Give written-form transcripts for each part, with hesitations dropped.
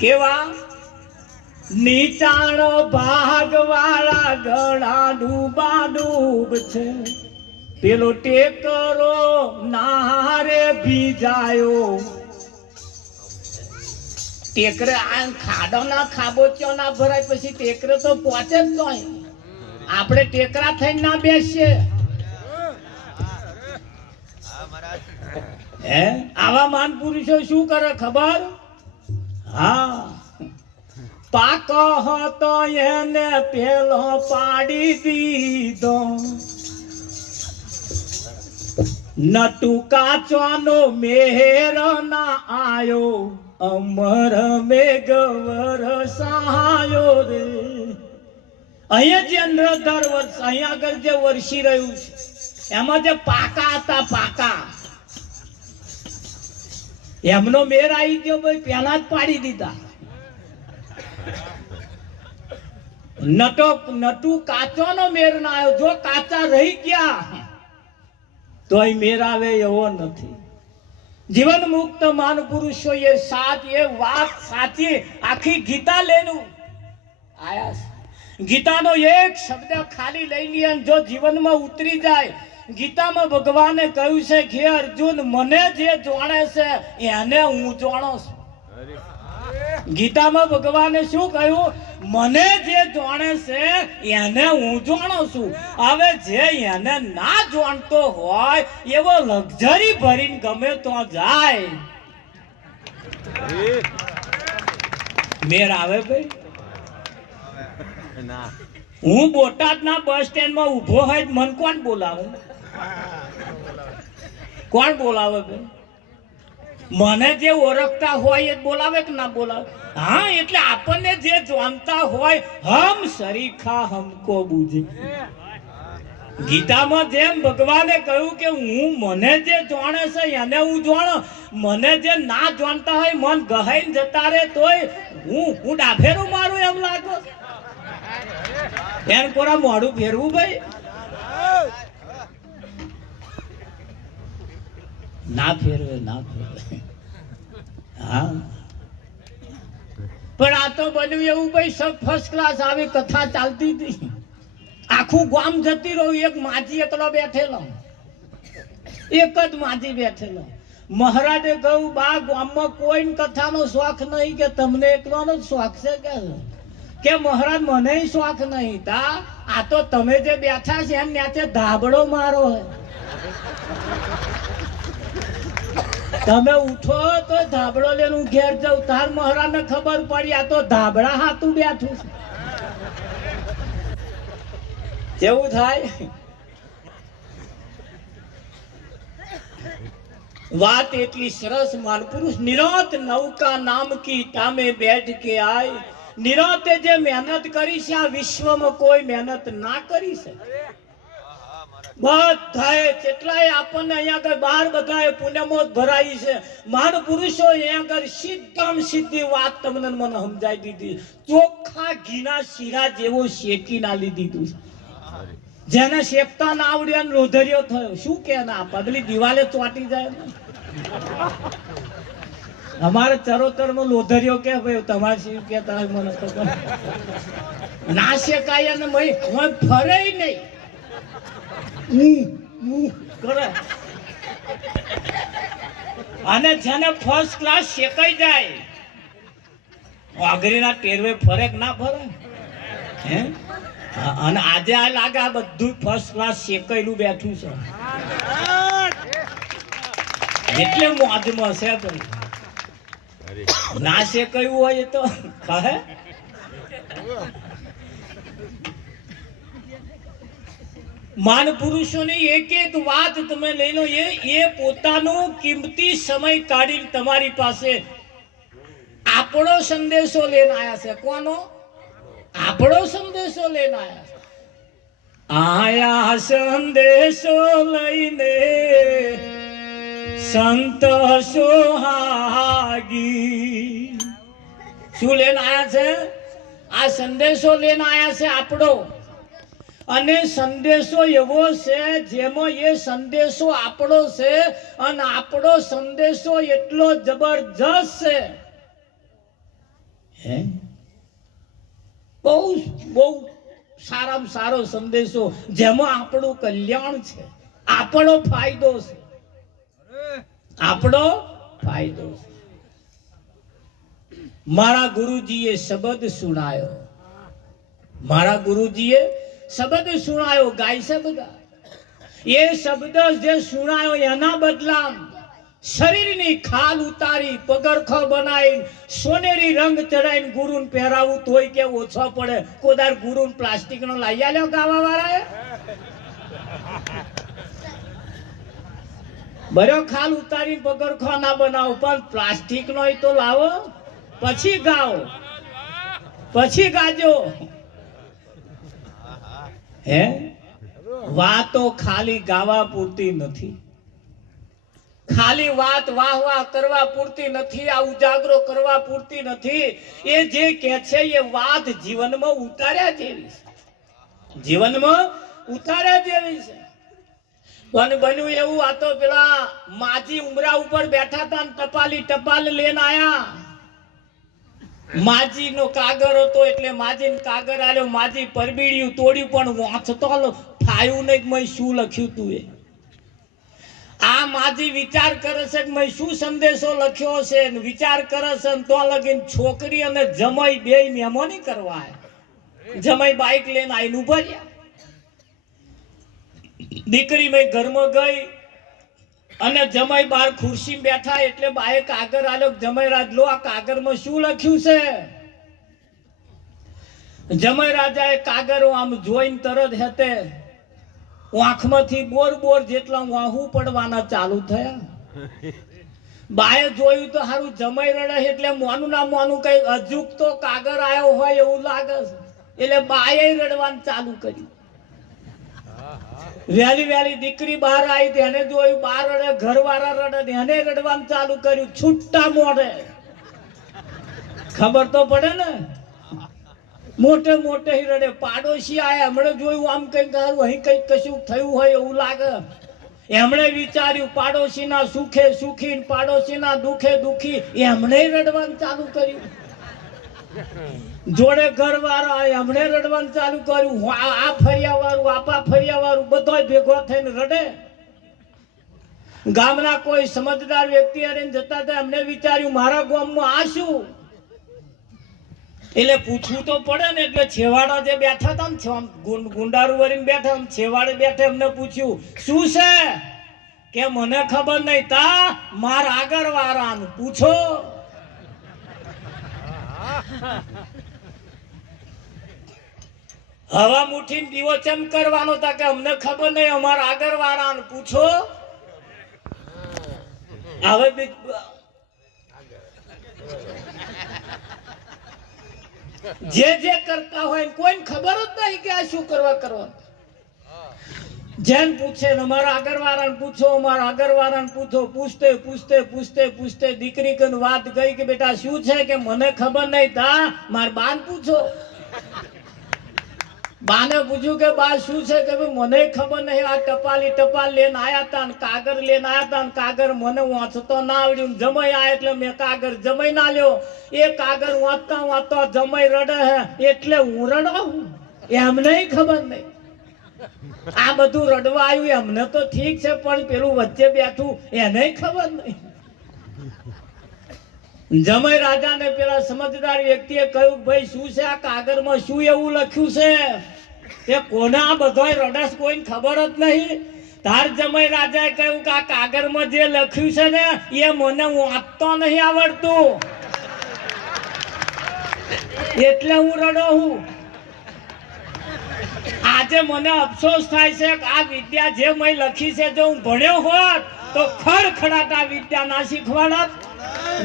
કેવા નીચાણ ભાગ વાળા ગળા ડૂબા ડૂબ છે, પેલો ટેકરો નારે ભીજાયો. ટેકરે આ ખાડો ના ખાબોચિયો ના ભરાય પછી ટેકરે તો પહોંચે જ નહીં. આપણે ટેકરા થઈને ના બેસીએ હે. આવા માન પુરુષો શું કરે ખબર? હા, પાકો હતો એને પેલો પાડી દીધો, નટુ કાચવાનો મેર ના આયો, અમર મેઘવર સહાયો રે. અહીંયા જે અંધકાર વર્ષ અહીંયા આગળ જે વરસી રહ્યું છે એમાં જે પાકા હતા પાકા એમનો મેર આવી ગયો ભાઈ, પેલા જ પાડી દીધા. નટુ કાચોનો મેર ના આવ્યો. જો કાચા રહી ગયા તોય મેર આવે એવો નથી. જીવન મુક્ત માન પુરુષો એ સાથ એ વાત સાચી આખી ગીતા લેનું આયા. ગીતાનો એક શબ્દ ખાલી લઈ લે જો જીવનમાં ઉતરી જાય. ગીતામાં ભગવાને કહ્યું છે કે અર્જુન મને જે જાણે છે એને હું જાણું છું. ગીતામાં ભગવાને શું કહ્યું? મને જે જાણે છે એને હું જાણું છું. હવે જે એને ના જાણતો હોય એવો લક્ઝરી ભરીને ગમે તો જાય, મેર આવે ભાઈ? હું બોટાદના બસ સ્ટેન્ડમાં ઊભો હોય મન કોણ બોલાવે? કોણ બોલાવે ભાઈ? મને જે ઓળખતા હોય એ બોલાવે કે ના બોલાવે? હા, એટલે આપણને જે જાણતા હોય હમ સરીખા હમકો બુঝે. ગીતામાં જેમ ભગવાને કહ્યું કે હું મને જે જાણે છે એને હું જાણો, મને જે ના જાણતા હોય મન ગહાઈને જતા રહે તોય હું ડાફેરું મારું એમ લાગે. એમ કોરા મોઢું ફેરવું ભાઈ? ના ફેરવે, ના ફેરવે. હા, પણ આ તો બન્યું એવું ભાઈ, સબ ફર્સ્ટ ક્લાસ આવી કથા ચાલતી હતી. આખું ગામ જતી રહ્યું, એક માજી એકલો બેઠેલો, એક જ માજી બેઠેલો. મહારાજે કહ્યું બા ગામમાં કોઈ કથાનો શોખ નહીં કે તમને એકલાનો જ શોખ છે કે મહારાજ મને શોખ નહીં. તા આ તો તમે જે બેઠા છે એમ ન્યાચે ધાબળો મારો હે. તમે ઉઠો તો ધાબળો લઈને હું ઘેર જાઉં. તાર મહારાજને ખબર પડી આ તો ધાબળા હાથું બેઠું છે. કેવું થાય? વાત એટલી સરસ. માનપુરુષ નિરાત નૌકા નામ કી તામે બેઠ કે આય. નિરાતે જે મહેનત કરી છે આ વિશ્વમાં કોઈ મહેનત ના કરી છે. બધાએ કેટલાય આપણને અહીંયા આગળ બહાર બધાએ પુણ્યમોત ભરાઈ છે. માન પુરુષો અહીંયા આગળ સીધામ સીધી વાત તમને મને સમજાઈ દીધી. ચોખ્ખા ઘીના શીરા જેવો શેકી ના લીધી દીધું. જેને શેકતા ના આવડ્યા લોધરિયો થયો. શું કે ના પગલી દિવાલે ચોટી જાય ને. અમારે ચરોતરમાં લોધરિયો કે ભાઈ તમારે શું કેતા હોય મને ખબર ના શેકાય અને ફરે નહીં કરે. અને જેને ફર્સ્ટ ક્લાસ શેકાઈ જાય વાઘરીના ટેરવે ફરે કે ના ફરે હે? અને આજે આ લાગે આ બધું ફર્સ્ટ ક્લાસ શેકાયેલું બેઠું છે એટલે મોજમાં છે ભાઈ. ના શેકાયું હોય તો કહે. માન પુરુષોની એક એક વાત તમે લઈ લો. એ પોતાનો કિંમતી સમય કાઢી તમારી પાસે આપણો સંદેશો લઈને આવ્યા છે. કોનો? આપણો સંદેશો લઈને આયા સંદેશો લઈને સંત સોહાગી. શું લઈને આયા છે? આ સંદેશો લઈને આયા છે આપણો. અને સંદેશો એવો છે જેમાં એ સંદેશો આપણો છે અને આપણો સંદેશો એટલો જબરજસ્ત છે હે બહુ બહુ સારામાં સારો સંદેશો, જેમાં આપણું કલ્યાણ છે, આપણો ફાયદો છે, આપણો ફાયદો છે. મારા ગુરુજીએ શબ્દ સુણાયો, મારા ગુરુજીએ શબ્દ સુણાયો, ગાય છે બધા. એ શબ્દ જે સુણાયો એના બદલા શરીરની ખાલ ઉતારી પગરખો બનાવી સોનેરી રંગ ચડાવીને ગુરુને પહેરાવું તોય કે ઓછો પડે. કોદાર ગુરુને પ્લાસ્ટિક નો લઈ આલ્યો ગાવા વાળાએ? બરો ખાલ ઉતારી પગરખો ના બનાવો, પણ પ્લાસ્ટિક નો તો લાવો, પછી ગાઓ, પછી ગાજો. હે વાતો ખાલી ગાવા પૂરતી નથી, ખાલી વાત વાહ વાહ કરવા પૂરતી નથી, આ ઉજાગરો કરવા પૂરતી નથી. એ જે કે છે એ વાત જીવનમાં ઉતાર્યા જેવી છે, જીવનમાં ઉતાર્યા જેવી છે. પણ બન્યું એવું, આ તો પેલા માજી ઉમરા ઉપર બેઠા હતા, ટપાલ લઈને આયા. માજી નો કાગર હતો એટલે માજી ને કાગર આલ્યો, માજી પરબીડિયું તોડ્યું, પણ વાંચતો ફાયું નહીં મેં શું લખ્યું તું. એ આ માજી વિચાર કરે છે કે મેં શું સંદેશો લખ્યો છે, વિચાર કરે છે, તો લગીને છોકરી અને જમાઈ બે મહેમાની કરવા આવ્યા. જમાઈ બાઈક લઈને આવીને ઉભા રહ્યા. દીકરી મેં ઘરમાં ગઈ અને જમાઈ બહાર ખુરશી બેઠા, એટલે બાએ કાગર આલ્યો. જમાઈ રાજ લો, આ કાગરમાં શું લખ્યું છે? જમાઈ રાજાએ કાગર આમ જોઈને તરત હેતે આંખમાંથી બોર બોર જેટલા વાહુ પડવાના ચાલુ થયા. બાએ જોયું તો હારું જમાઈ રડે, એટલે મોનું ના મોનું કઈ અજુક તો કાગર આવ્યો હોય એવું લાગે છે, એટલે બાએ રડવાનું ચાલુ કર્યું. વેલી વેલી દીકરી બહાર આવી, તેને જોયું બહાર રડે, ઘરવાળા રડે, એને રડવાનું ચાલુ કર્યું. છૂટા મોઢે ખબર તો પડે ને, મોટે મોટે રડે. પાડોશી આયા, એમણે જોયું આમ કઈક અહીં કઈક કશું થયું હોય એવું લાગે. એમણે વિચાર્યું પાડોશીના સુખે સુખી, પાડોશીના દુખે દુખી, એમણે રડવાનું ચાલુ કર્યું. જોડે ઘરવાળા એમણે રડવાનું ચાલુ કર્યું. આ ફરિયા વાળું, આપા ફરિયા વાળું, બધોય ભેગો થઈને રડે. ગામના કોઈ સમજદાર વ્યક્તિ આવીને જતા હતા, એમને વિચાર્યું મારા ગામમાં આ શું? એટલે પૂછવું તો પડે ને. એટલે છેવાડા જે બેઠા હતા ને, ગુંડારું વરીને બેઠા, છેવાડે બેઠા, એમને પૂછ્યું શું છે? કે મને ખબર નહીં, તા મારા આગળ વાળાનું પૂછો. હવા મુઠીને દીવો ચમ કરવાનો હતા, કે અમને ખબર નહીં, અમારા આગળ વાળાને પૂછો. હવે જે કરતા હોય કોઈને ખબર જ નહીં કે આ શું કરવા. જેન પૂછે ને અમારા આગળ વાળાને પૂછો, અમારા આગળ વાળાને પૂછો. પૂછતે દીકરી કન વાત ગઈ કે બેટા શું છે? કે મને ખબર નહીં, તા માર બાન પૂછો. બાને પૂછ્યું કે બા શું છે? કે મને ખબર નહીં, આ ટપાલ લઈને આયા હતા ને કાગર લઈને આયા હતા ને કાગર મને વાંચતો ના આવડ્યું. જમાઈ આયા એટલે મેં કાગર જમાઈ ના લ્યો. એ કાગર વાંચતા જમાઈ રડે હે એટલે હું રડું. એમને ખબર નહીં આ બધું રડવા આવ્યું. એમને તો ઠીક છે, પણ પેલું વચ્ચે બેઠું એને ખબર નહીં. જમાઈ રાજા ને પેલા સમજદાર વ્યક્તિએ કહ્યું ભાઈ શું છે આ કાગળમાં, શું એવું લખ્યું છે? તે કોને આ બધોય રડસ કોઈને ખબર જ નહીં. તાર જમાઈ રાજાએ કહ્યું કે આ કાગળમાં જે લખ્યું છે ને એ મને વાંચતો નહીં આવડતું, એટલે હું રડો હું. આજે મને અફસોસ થાય છે કે આ વિદ્યા જે મેં લખી છે, જો હું ભણ્યો હોત તો ખડખડાટ આ વિદ્યા ના શીખવાડત,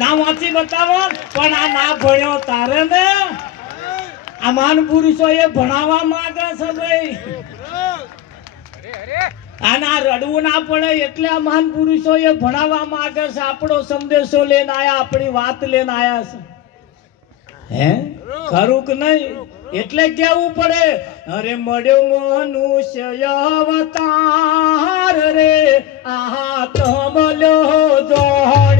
ના વાંચી બતાવો. પણ આ ના ભણ્યો તારે ને. આ મહાન પુરુષો એ ભણાવવા માંગે છે ભાઈ. આના રડવું ના પડે એટલે આ મહાન પુરુષો એ ભણાવવા માંગે છે. આપણો સંદેશો લઈને આયા, આપણી વાત લઈને આયા છે. હે ખરું કે નહીં? એટલે કેવું પડે, અરે મળ્યો મનુષ્ય અવતાર રે, આ તો મળ્યો જોડ